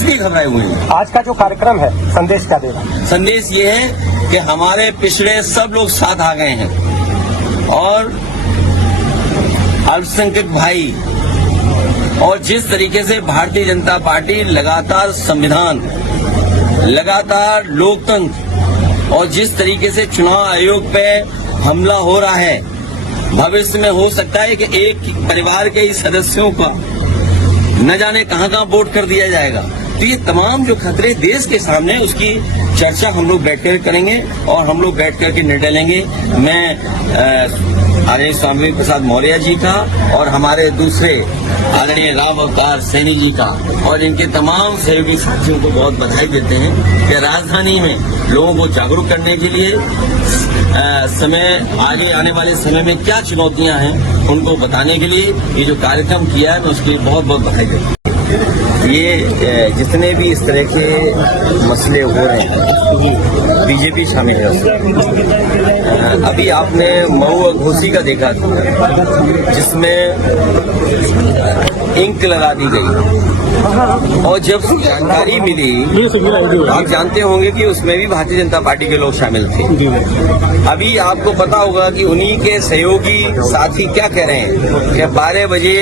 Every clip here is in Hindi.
इसलिए घबराए हुए हैं। आज का जो कार्यक्रम है संदेश क्या देगा? संदेश ये है कि हमारे पिछड़े सब लोग साथ आ गए हैं और अल्पसंख्यक भाई, और जिस तरीके से भारतीय जनता पार्टी लगातार संविधान, लगातार लोकतंत्र और जिस तरीके से चुनाव आयोग पे हमला हो रहा है, भविष्य में हो सकता है कि एक परिवार के ही सदस्यों का न जाने कहां वोट कर दिया जाएगा। तो ये तमाम जो खतरे देश के सामने, उसकी चर्चा हम लोग बैठकर करेंगे और हम लोग बैठ करके निर्णय लेंगे। मैं आदरणीय स्वामी प्रसाद मौर्य जी का और हमारे दूसरे आदरणीय राव अवतार सैनी जी का और इनके तमाम सहयोगी साथियों को बहुत बधाई देते हैं कि राजधानी में लोगों को जागरूक करने के लिए आगे आने वाले समय में क्या चुनौतियां हैं उनको बताने के लिए ये जो कार्यक्रम किया है, मैं उसके लिए बहुत बहुत बधाई देता हूं। ये जितने भी इस तरह के मसले हो रहे हैं, बीजेपी शामिल है उसमें। अभी आपने मऊ और घोसी का देखा था, जिसमें इंक लगा दी गई और जब जानकारी मिली, आप जानते होंगे कि उसमें भी भारतीय जनता पार्टी के लोग शामिल थे। अभी आपको पता होगा कि उन्हीं के सहयोगी साथी क्या कह रहे हैं कि 12 बजे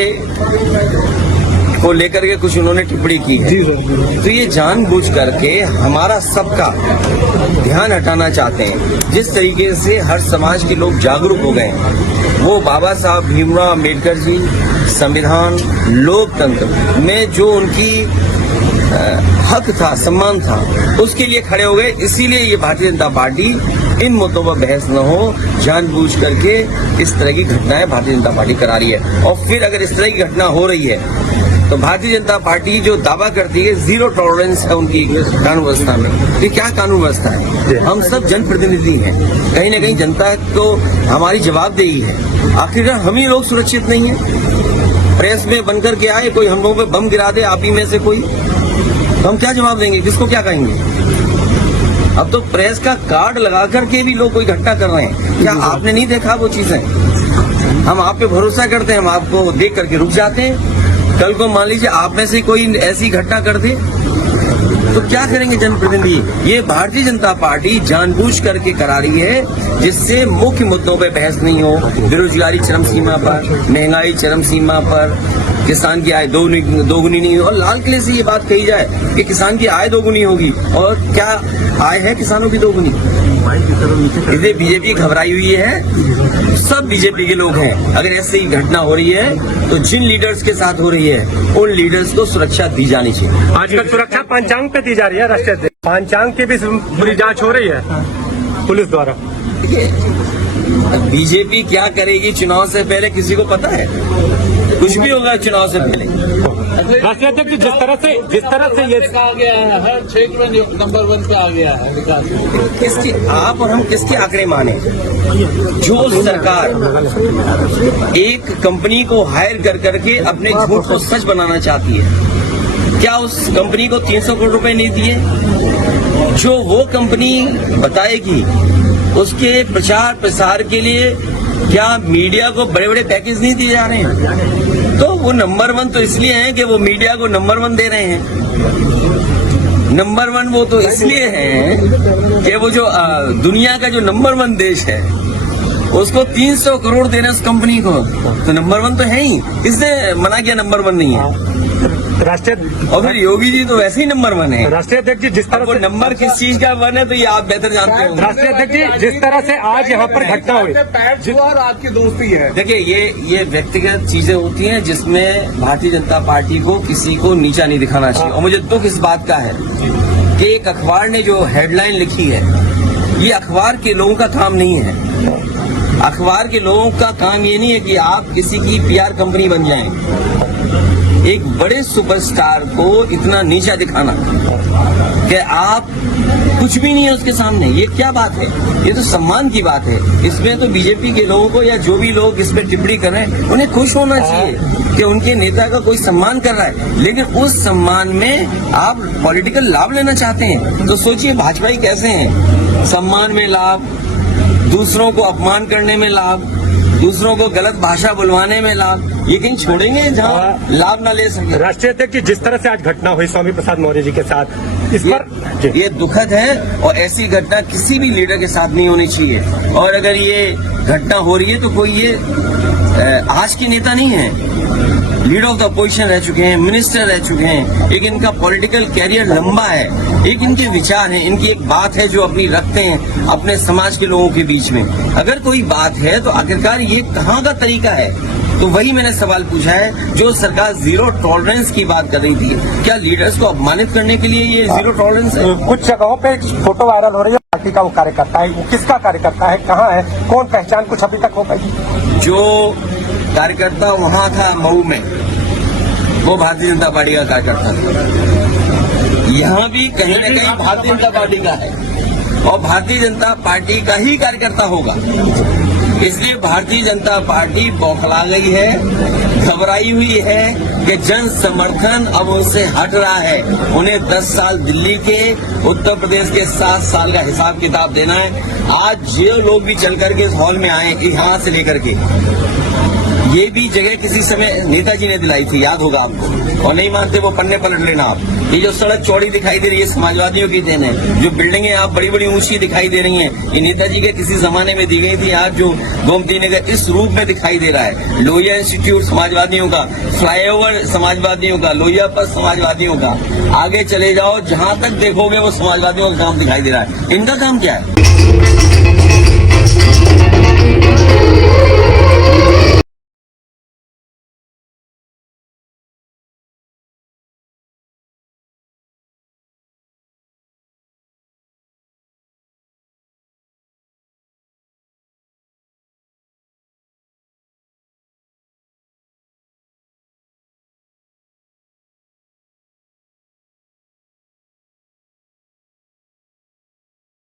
को लेकर के कुछ उन्होंने टिप्पणी की है। तो ये जानबूझ करके हमारा सबका ध्यान हटाना चाहते हैं। जिस तरीके से हर समाज के लोग जागरूक हो गए, वो बाबा साहब भीमराव अम्बेडकर जी संविधान, लोकतंत्र में जो उनकी हक था, सम्मान था, उसके लिए खड़े हो गए। इसीलिए ये भारतीय जनता पार्टी इन मुद्दों पर बहस न हो, जानबूझ करके इस तरह की घटनाएं भारतीय जनता पार्टी करा रही है। और फिर अगर इस तरह की घटना हो रही है तो भारतीय जनता पार्टी जो दावा करती है जीरो टॉलरेंस है उनकी कानून व्यवस्था में, ये क्या कानून व्यवस्था है? हम सब जनप्रतिनिधि हैं, कहीं न कहीं जनता तो हमारी जवाबदेही है। आखिर हम ही लोग सुरक्षित नहीं है। प्रेस में बनकर के आए, कोई हम लोगों पे बम गिरा दे, आप ही में से कोई, तो हम क्या जवाब देंगे? किसको क्या कहेंगे? अब तो प्रेस का कार्ड लगा करके भी लोग कोई घटना कर रहे हैं। क्या आपने नहीं देखा वो चीजें? हम आप पे भरोसा करते हैं, हम आपको देख करके रुक जाते हैं। कल को मान लीजिए आप में से कोई ऐसी घटना कर दे तो क्या करेंगे जनप्रतिनिधि? ये भारतीय जनता पार्टी जानबूझ करके करा रही है, जिससे मुख्य मुद्दों पे बहस नहीं हो। बेरोजगारी चरम सीमा पर, महंगाई चरम सीमा पर, किसान की आय दोगुनी नहीं हो। और लाल किले से ये बात कही जाए कि किसान की आय दोगुनी होगी, और क्या आय है किसानों की दोगुनी? इसलिए बीजेपी घबराई हुई है। सब बीजेपी के लोग हैं। अगर ऐसी घटना हो रही है तो जिन लीडर्स के साथ हो रही है, उन लीडर्स को सुरक्षा दी जानी चाहिए। आजकल सुरक्षा पंचांग पे दी जा रही है, राष्ट्रीय अध्यक्ष पंचांग की भी पूरी जांच हो रही है पुलिस द्वारा। बीजेपी क्या करेगी चुनाव से पहले किसी को पता है? कुछ भी होगा चुनाव से पहले। राष्ट्रीय अध्यक्ष जिस तरह से ये आ गया है, हर क्षेत्र में नंबर 1 पे आ गया है विकास। किसकी आप और हम किसके आंकड़े माने? जो सरकार एक कंपनी को हायर कर करके अपने झूठ को सच बनाना चाहती है, क्या उस कंपनी को 300 करोड़ रुपए नहीं दिए? जो वो कंपनी बताएगी, उसके प्रचार प्रसार के लिए क्या मीडिया को बड़े बड़े पैकेज नहीं दिए जा रहे हैं? तो वो नंबर 1 तो इसलिए हैं कि वो मीडिया को नंबर 1 दे रहे हैं। नंबर 1 वो तो इसलिए हैं कि वो जो दुनिया का जो नंबर 1 देश है, उसको 300 करोड़ दे रहे हैं उस कंपनी को, तो नंबर 1 तो है ही। किसने मना किया नंबर 1 नहीं है? राष्ट्रीय और फिर योगी जी तो वैसे ही नंबर 1 है। राष्ट्रीय अध्यक्ष जी जिस तरह वो नंबर किस चीज का 1 है तो ये आप बेहतर जानते हो। राष्ट्रीय अध्यक्ष जी जिस तरह से आज यहाँ पर घटना हुई, और आपकी दोस्ती है। देखिए, ये व्यक्तिगत चीजें होती हैं जिसमें भारतीय जनता पार्टी को किसी को नीचा नहीं दिखाना चाहिए। और मुझे दुख इस बात का है कि एक अखबार ने जो हेडलाइन लिखी है, ये अखबार के लोगों का काम नहीं है। अखबार के लोगों का काम ये नहीं है कि आप किसी की PR कंपनी बन जाएं। एक बड़े सुपरस्टार को इतना नीचा दिखाना कि आप कुछ भी नहीं है उसके सामने, ये क्या बात है? ये तो सम्मान की बात है। इसमें तो बीजेपी के लोगों को या जो भी लोग इस पर टिप्पणी कर रहे हैं, उन्हें खुश होना चाहिए कि उनके नेता का कोई सम्मान कर रहा है। लेकिन उस सम्मान में आप पॉलिटिकल लाभ लेना चाहते हैं, तो सोचिए भाजपा कैसे हैं। सम्मान में लाभ, दूसरों को अपमान करने में लाभ, दूसरों को गलत भाषा बुलवाने में लाभ, ये कहीं छोड़ेंगे जहाँ लाभ ना ले सके। राष्ट्रीय अध्यक्ष की जिस तरह से आज घटना हुई स्वामी प्रसाद मौर्य जी के साथ, इस पर ये दुखद है और ऐसी घटना किसी भी लीडर के साथ नहीं होनी चाहिए। और अगर ये घटना हो रही है तो कोई ये आज के नेता नहीं है, लीडर ऑफ द अपोजिशन रह चुके हैं, मिनिस्टर रह चुके हैं। एक इनका पॉलिटिकल कैरियर लंबा है, एक इनके विचार हैं, इनकी एक बात है जो अपनी रखते हैं अपने समाज के लोगों के बीच में। अगर कोई बात है तो आखिरकार ये कहाँ का तरीका है? तो वही मैंने सवाल पूछा है। जो सरकार जीरो टॉलरेंस की बात कर रही थी, क्या लीडर्स को अपमानित करने के लिए ये जीरो टॉलरेंस है? कुछ जगहों पे फोटो वायरल हो रही है, पार्टी का वो कार्यकर्ता है, वो किसका कार्यकर्ता है, कहाँ है, कौन पहचान कुछ अभी तक हो पाई? जो कार्यकर्ता वहाँ था मऊ में, वो भारतीय जनता पार्टी का कार्यकर्ता था। यहाँ भी कहीं न कहीं भारतीय जनता पार्टी का है और भारतीय जनता पार्टी का ही कार्यकर्ता होगा। इसलिए भारतीय जनता पार्टी बौखला गई है, घबराई हुई है कि जन समर्थन अब उनसे हट रहा है। उन्हें 10 साल दिल्ली के, उत्तर प्रदेश के 7 साल का हिसाब किताब देना है। आज जो लोग भी चल करके इस हॉल में आए, यहाँ से लेकर के, ये भी जगह किसी समय नेताजी ने दिलाई थी, याद होगा आपको। और नहीं मानते वो पन्ने पलट लेना आप। ये जो सड़क चौड़ी दिखाई दे रही है, समाजवादियों की देन है। जो बिल्डिंगें आप बड़ी बड़ी ऊंची दिखाई दे रही हैं, ये नेताजी के किसी जमाने में दी गई थी। आज जो गोमती नगर इस रूप में दिखाई दे रहा है, लोहिया इंस्टीट्यूट समाजवादियों का, फ्लाईओवर समाजवादियों का, लोहिया पर समाजवादियों का, आगे चले जाओ जहां तक देखोगे वो समाजवादियों का काम दिखाई दे रहा है। इनका काम क्या है?